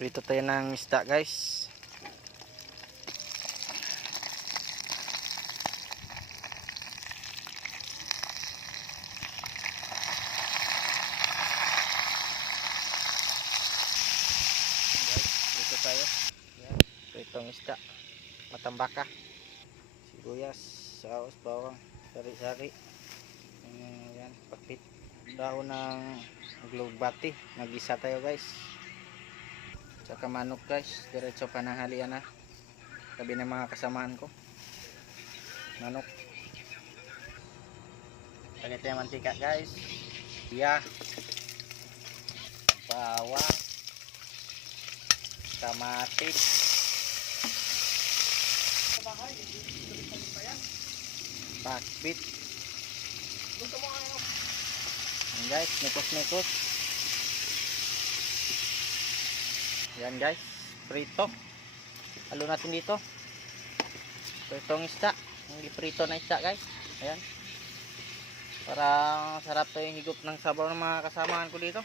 Prito tayo ng isda, guys. Prito tayo. Yan, pritong isda. Matambaka. Sibuyas, saus, bawang, sari-sari. Yan, pakit. Dahon ng aglobati. Mag-isa tayo, guys. Tsaka manok, guys. Diretso pananghalian na. Tabi ng mga kasamaan ko. Manok. Lagay tayo mantika, guys. Yeah. Bawang. Kamatis. Pakbit. Yan, guys, nikos-nikos. Yan, guys, prito. Halo natin dito. Pritong isda. Hindi prito na isda, guys. Ayan. Para sarap to yung higop ng sabaw ng mga kasamaan ko dito.